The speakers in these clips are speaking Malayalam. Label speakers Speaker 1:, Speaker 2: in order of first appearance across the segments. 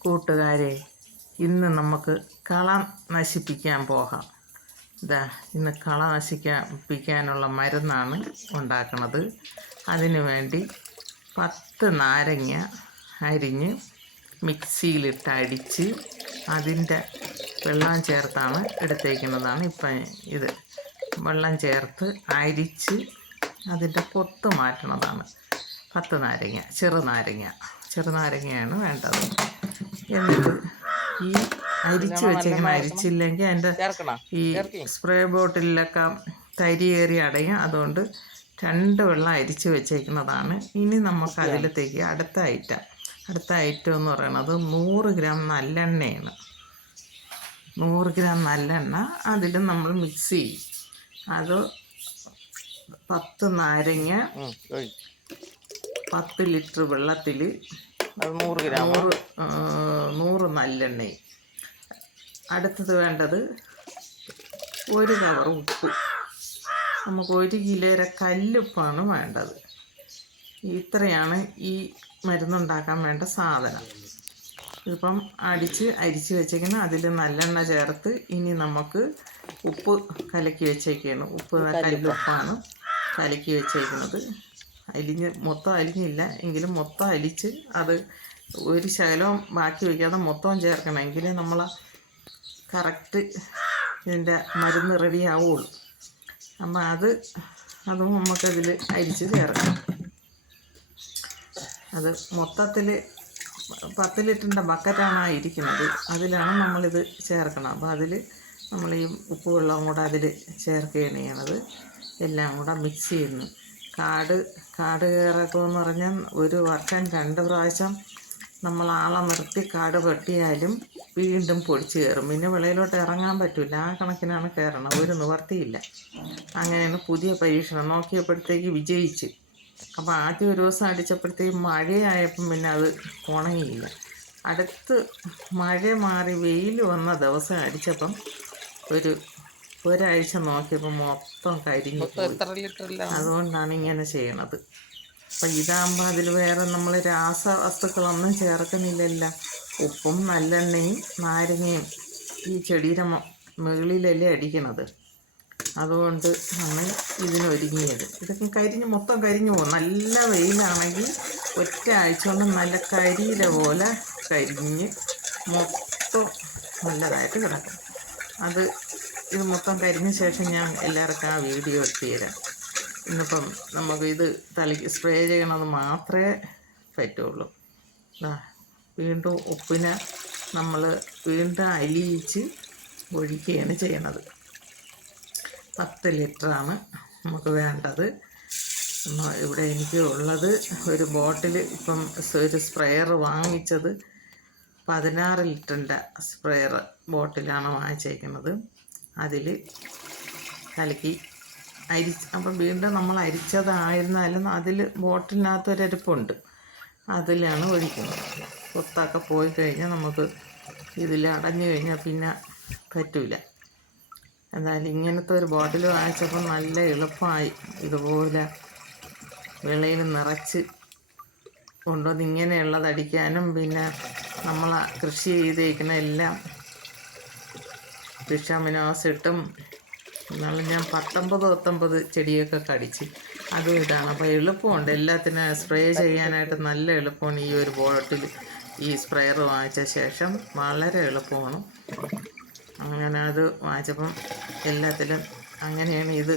Speaker 1: കൂട്ടുകാരെ ഇന്ന് നമുക്ക് കള നശിപ്പിക്കാൻ പോകാം. ഇതാ ഇന്ന് കള നശിക്കാനുള്ള മരുന്നാണ് ഉണ്ടാക്കുന്നത് അതിനു വേണ്ടി പത്ത് നാരങ്ങ അരിഞ്ഞ് മിക്സിയിലിട്ട് അടിച്ച് അതിന്റെ വെള്ളം ചേർത്താണ് എടുത്തേക്കുന്നതാണ് ഇപ്പം ഇത്. വെള്ളം ചേർത്ത് അരിച്ച് അതിന്റെ കൊത്ത് മാറ്റണതാണ്. പത്ത് നാരങ്ങ ചെറുനാരങ്ങ. ചെറുനാരങ്ങയാണ് വേണ്ടത്. എന്നിട്ട് ഈ അരിച്ചു വെച്ചേക്കുന്ന അരിച്ചില്ലെങ്കിൽ
Speaker 2: അതിന്റെ
Speaker 1: ഈ സ്പ്രേ ബോട്ടിലൊക്കെ തരി കയറി അടയും. അതുകൊണ്ട് രണ്ട് വെള്ളം അരിച്ചു വെച്ചേക്കുന്നതാണ്. ഇനി നമുക്ക് അതിലത്തേക്ക് അടുത്ത ഐറ്റം. അടുത്ത ഐറ്റം എന്ന് പറയുന്നത് നൂറ് ഗ്രാം നല്ലെണ്ണയാണ്. നൂറ് ഗ്രാം നല്ലെണ്ണ അതിൽ നമ്മൾ മിക്സ് ചെയ്യും. അത് പത്ത് നാരങ്ങ. പത്ത് ലിറ്റർ വെള്ളത്തിൽ
Speaker 2: നൂറ് ഗ്രാം
Speaker 1: നൂറ് നൂറ് നല്ലെണ്ണയും. അടുത്തത് വേണ്ടത് ഒരു കവർ ഉപ്പ്. നമുക്ക് ഒരു കിലോയുടെ കല്ലുപ്പാണ് വേണ്ടത്. ഇത്രയാണ് ഈ മരുന്നുണ്ടാക്കാൻ വേണ്ട സാധനം. ഇപ്പം അടിച്ച് അരിച്ച് വെച്ചേക്കുന്ന. അതിൽ നല്ലെണ്ണ ചേർത്ത് ഇനി നമുക്ക് ഉപ്പ് കലക്കി വെച്ചേക്കാണ്. ഉപ്പ് കല്ലുപ്പാണ് കലക്കി വെച്ചേക്കുന്നത്. അലിഞ്ഞ് മൊത്തം അലിഞ്ഞില്ല. എങ്കിലും മൊത്തം അലിച്ച് അത് ഒരു ശകലവും ബാക്കി വയ്ക്കാതെ മൊത്തം ചേർക്കണം. എങ്കിലേ നമ്മൾ കറക്റ്റ് ഇതിന്റെ മരുന്ന് റെഡി ആവുള്ളൂ. അപ്പം അത് അതും നമുക്കതിൽ അരിച്ച് ചേർക്കാം. അത് മൊത്തത്തിൽ പത്ത് ലിറ്ററിന്റെ ബക്കറ്റാണ് ഇരിക്കുന്നത്. അതിലാണ് നമ്മളിത് ചേർക്കണം. അപ്പോൾ അതിൽ നമ്മൾ ഈ ഉപ്പ് വെള്ളവും കൂടെ അതിൽ ചേർക്കുകയാണ് ചെയ്യണത്. എല്ലാം കൂടെ മിക്സ് ചെയ്യുന്നു. കാട് കാട് കയറക്കം എന്ന് പറഞ്ഞാൽ ഒരു വർഷം രണ്ട് പ്രാവശ്യം നമ്മൾ ആളെ നിർത്തി കാട് വെട്ടിയാലും വീണ്ടും പൊടിച്ച് കയറും. പിന്നെ വിളയിലോട്ട് ഇറങ്ങാൻ പറ്റില്ല ആ കണക്കിനാണ് കയറണം ഒരു നിവർത്തിയില്ല. അങ്ങനെയാണ് പുതിയ പരീക്ഷണം. നോക്കിയപ്പോഴത്തേക്ക് വിജയിച്ച്. അപ്പോൾ ആദ്യം ഒരു ദിവസം അടിച്ചപ്പോഴത്തേക്ക് മഴയായപ്പം പിന്നെ അത് ഉണങ്ങിയില്ല. അടുത്ത് മഴ മാറി വെയിൽ വന്ന ദിവസം അടിച്ചപ്പം ഒരു ഒരാഴ്ച നോക്കിയപ്പോൾ മൊത്തം കരിഞ്ഞു അതുകൊണ്ടാണ് ഇങ്ങനെ ചെയ്യണത്. അപ്പം ഇതാകുമ്പോൾ അതിൽ വേറെ നമ്മൾ രാസവസ്തുക്കളൊന്നും ചേർക്കുന്നില്ലല്ല. ഉപ്പും നല്ലെണ്ണയും നാരങ്ങയും ഈ ചെടിയുടെ മുകളിലല്ലേ അടിക്കണത്. അതുകൊണ്ട് നമ്മൾ ഇതിനൊരുങ്ങിയത്. ഇതൊക്കെ കരിഞ്ഞ് മൊത്തം കരിഞ്ഞു പോകും. നല്ല വെയിലാണെങ്കിൽ ഒറ്റ ആഴ്ച കൊണ്ട് നല്ല കരിയില പോലെ കരിഞ്ഞ് മൊത്തം നല്ലതായിട്ട് കിടക്കും. അത് ഇത് മൊത്തം കരിഞ്ഞ ശേഷം ഞാൻ എല്ലാവർക്കും ആ വീഡിയോ എത്തിയരാം ഇന്നിപ്പം നമുക്ക് ഇത് തലയ്ക്ക് സ്പ്രേ ചെയ്യണത് മാത്രമേ പറ്റുള്ളൂ. വീണ്ടും ഉപ്പിനെ നമ്മൾ വീണ്ടും അലിയിച്ച് ഒഴിക്കുകയാണ് ചെയ്യണത്. പത്ത് ലിറ്ററാണ് നമുക്ക് വേണ്ടത്. ഇവിടെ എനിക്ക് ഉള്ളത് ഒരു ബോട്ടിൽ ഇപ്പം ഒരു സ്പ്രെയർ വാങ്ങിച്ചത് പതിനാറ് ലിറ്ററിന്റെ സ്പ്രെയർ ബോട്ടിലാണ് വാങ്ങിച്ചേക്കുന്നത്. അതിൽ കലക്കി അരി അപ്പം വീണ്ടും നമ്മൾ അരിച്ചതായിരുന്നാലും അതിൽ ബോട്ടിലിനകത്ത് ഒരരിപ്പുണ്ട് അതിലാണ് ഒഴിക്കുന്നത്. കൊത്തൊക്കെ പോയി കഴിഞ്ഞാൽ നമുക്ക് ഇതിൽ അടഞ്ഞു കഴിഞ്ഞാൽ പിന്നെ പറ്റില്ല എന്തായാലും ഇങ്ങനത്തെ ഒരു ബോട്ടിൽ വാങ്ങിച്ചപ്പോൾ നല്ല എളുപ്പമായി. ഇതുപോലെ വിളയിൽ നിറച്ച് കൊണ്ടുവന്ന് ഇങ്ങനെയുള്ളതടിക്കാനും പിന്നെ നമ്മൾ കൃഷി ചെയ്തേക്കുന്ന എല്ലാം വിഷാമിനോസ് ഇട്ടും എന്നാലും ഞാൻ പത്തൊമ്പത് പത്തൊമ്പത് ചെടിയൊക്കെ കടിച്ച് അതും ഇതാണ്. അപ്പോൾ എളുപ്പമുണ്ട്. എല്ലാത്തിനും സ്പ്രേ ചെയ്യാനായിട്ട് നല്ല എളുപ്പമാണ് ഈ ഒരു ബോട്ടിൽ ഈ സ്പ്രെയർ വാങ്ങിച്ച ശേഷം വളരെ എളുപ്പമാണ്. അങ്ങനെ അത് വാങ്ങിച്ചപ്പം എല്ലാത്തിലും അങ്ങനെയാണ് ഇത്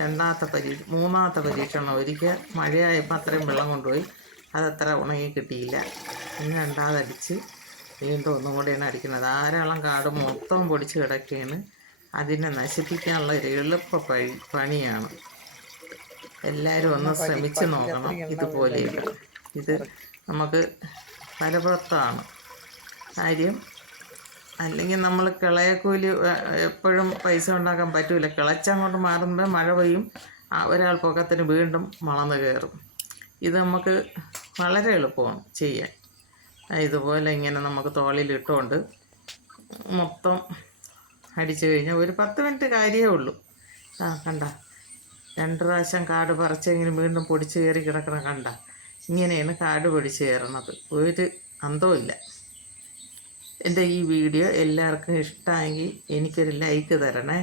Speaker 1: രണ്ടാമത്തെ പരീക്ഷ മൂന്നാമത്തെ പരീക്ഷണം. ഒരിക്കൽ മഴയായപ്പോൾ അത്രയും വെള്ളം കൊണ്ടുപോയി. അതത്ര ഉണങ്ങി കിട്ടിയില്ല. പിന്നെ രണ്ടാമതടിച്ച് വീണ്ടും ഒന്നും കൂടിയാണ് അടിക്കുന്നത്. ധാരാളം കാട് മൊത്തം പൊടിച്ച് കിടക്കുകയാണ് അതിനെ നശിപ്പിക്കാനുള്ള ഒരു എളുപ്പ പഴി പണിയാണ്. എല്ലാവരും ഒന്ന് ശ്രമിച്ച് നോക്കണം ഇതുപോലെയൊക്കെ. ഇത് നമുക്ക് ഫലപ്രദമാണ്. കാര്യം അല്ലെങ്കിൽ നമ്മൾ കിളയക്കൂലി എപ്പോഴും പൈസ ഉണ്ടാക്കാൻ പറ്റൂല. കിളച്ചങ്ങോട്ട് മാറുമ്പോൾ മഴ പെയ്യും ഒരാൾ പൊക്കത്തിന് വീണ്ടും വളർന്നു കയറും. ഇത് നമുക്ക് വളരെ എളുപ്പമാണ് ചെയ്യാൻ. ഇതുപോലെ ഇങ്ങനെ നമുക്ക് തോളിലിട്ടുകൊണ്ട് മൊത്തം അടിച്ചു കഴിഞ്ഞാൽ ഒരു പത്ത് മിനിറ്റ് കാര്യമേ ഉള്ളൂ. ആ കണ്ട. രണ്ട് പ്രാവശ്യം കാട് പറിച്ചെങ്കിലും വീണ്ടും പൊടിച്ച് കയറി കിടക്കണം കണ്ട. ഇങ്ങനെയാണ് കാട് പൊടിച്ച് കയറണത്. ഒരു അന്തമില്ല എന്റെ ഈ വീഡിയോ എല്ലാവർക്കും ഇഷ്ടമായെങ്കിൽ എനിക്കൊരു ലൈക്ക് തരണേ.